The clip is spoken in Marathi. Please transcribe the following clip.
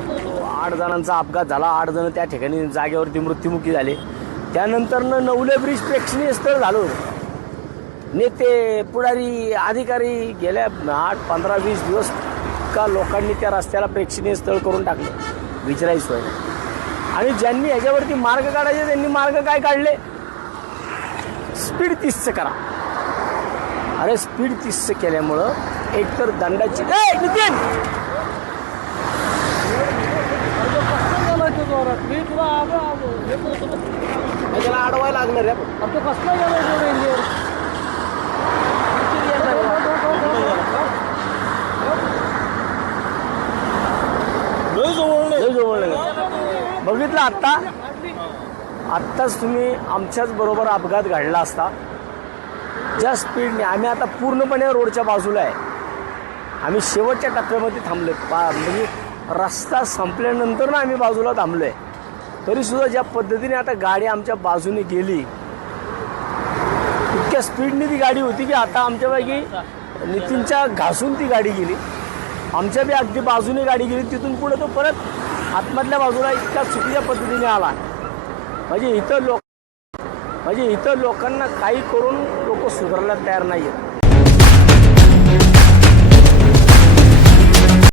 8 जणांचा अपघात झाला, 8 जण त्या ठिकाणी जागेवरती मृत्युमुखी झाले. त्यानंतरनं नवले ब्रिज प्रेक्षणीय स्थळ झालं. नेते, पुढारी, अधिकारी गेल्या 8, 15, 20 दिवस का लोकांनी त्या रस्त्याला प्रेक्षणीय स्थळ करून टाकलं, विचारायची सोय नाही. आणि ज्यांनी ह्याच्यावरती मार्ग काढायचे त्यांनी मार्ग काय काढले? स्पीड 30चं करा. अरे स्पीड 30चं केल्यामुळं एकतर दंडाची नितीन त्याला अडवायला लागलं रे. बघितलं आत्ताच तुम्ही आमच्याच बरोबर अपघात घडला असता. ज्या स्पीडने आम्ही आता पूर्णपणे रोडच्या बाजूला आहे. आम्ही शेवटच्या टप्प्यामध्ये थांबलो. म्हणजे रस्ता संपल्यानंतर ना आम्ही बाजूला थांबलो आहे. तरीसुद्धा ज्या पद्धतीने आता गाडी आमच्या बाजूने गेली, इतक्या स्पीडने ती गाडी होती की आता आमच्यापैकी नितीनच्या घासून ती गाडी गेली. आमच्या बी अगदी बाजूने गाडी गेली. तिथून पुढे तो परत आतमधल्या बाजूला इतक्या चुकीच्या पद्धतीने आला. म्हणजे इथं लोकांना काही करून लोक सुधारायला तयार नाही आहेत.